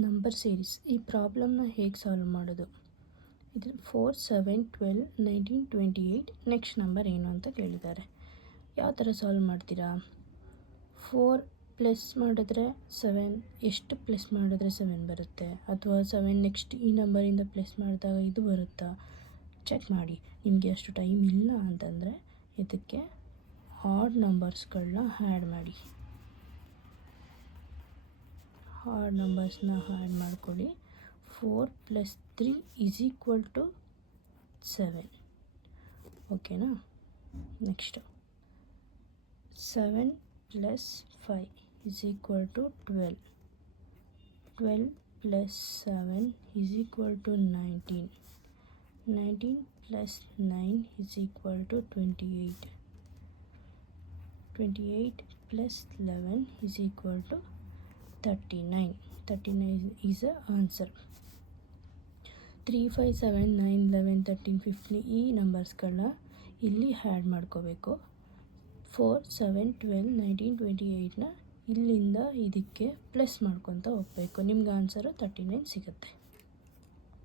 Number series. ಈ ಪ್ರಾಬ್ಲಮ್ನ ಹೇಗೆ solve ಮಾಡೋದು? ಇದು 4, 7, 12, 19, 28 ನೆಕ್ಸ್ಟ್ ನಂಬರ್ ಏನು ಅಂತ ಕೇಳಿದ್ದಾರೆ. ಯಾವ ಥರ ಸಾಲ್ವ್ ಮಾಡ್ತೀರಾ? 4 ಪ್ಲಸ್ ಮಾಡಿದ್ರೆ 7 ಎಷ್ಟು ಪ್ಲಸ್ ಮಾಡಿದ್ರೆ 7 ಬರುತ್ತೆ? ಅಥವಾ 7 ನೆಕ್ಸ್ಟ್ ಈ ನಂಬರಿಂದ ಪ್ಲಸ್ ಮಾಡಿದಾಗ ಇದು ಬರುತ್ತಾ? ಚೆಕ್ ಮಾಡಿ. ನಿಮಗೆ ಅಷ್ಟು ಟೈಮ್ ಇಲ್ಲ ಅಂತಂದರೆ ಇದಕ್ಕೆ ಆಡ್ ನಂಬರ್ಸ್ಗಳನ್ನ ಆ್ಯಡ್ ಮಾಡಿ. ಆಡ್ ನಂಬರ್ಸ್ನ ಆ್ಯಡ್ ಮಾಡ್ಕೊಳ್ಳಿ. 4 + 3 = 7. ಓಕೆನಾ? ನೆಕ್ಸ್ಟು 7 + 5 = 12. 12 + 7 = 19. 19 + 9 = 28. 28 + 11 = 39. 39 is the answer. 3, 5, 7, 9, 11, 13, 15 ಈ ನಂಬರ್ಸ್ಗಳನ್ನ ಇಲ್ಲಿ ಆ್ಯಡ್ ಮಾಡ್ಕೋಬೇಕು. 4, 7, 12, 19, 28ನ ಇಲ್ಲಿಂದ ಇದಕ್ಕೆ ಪ್ಲಸ್ ಮಾಡ್ಕೊತ ಹೋಗಬೇಕು. ನಿಮ್ಗೆ ಆನ್ಸರು 39 ಸಿಗುತ್ತೆ.